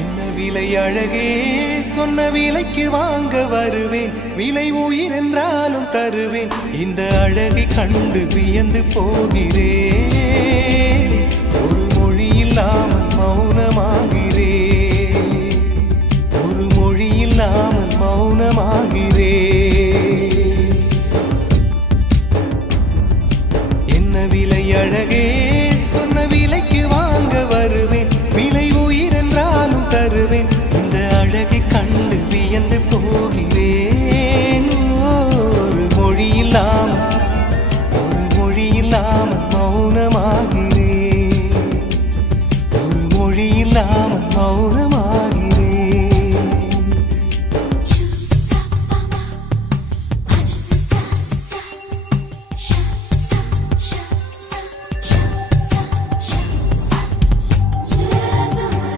என்ன விலை அழகே, சொன்ன விலைக்கு வாங்க வருவேன். விலை உயிர் என்றாலும் தருவேன். இந்த அழகை கண்டு வியந்து போகிறேன். ஒரு மொழி இல்லாமல் மௌனமாகிறேன். ஒரு மொழி இல்லாமல் மௌனமாகிறேன். என்ன விலை அழகே, சொன்ன விலைக்கு வாங்க வருவேன். விலை உயிர் என்றாலும் தருவேன். இந்த அழகை கண்டு வியந்து போகிறேன். ஒரு மொழி இல்லாமல் மௌனமாகிறேன். ஒரு மொழி இல்லாமல் மௌன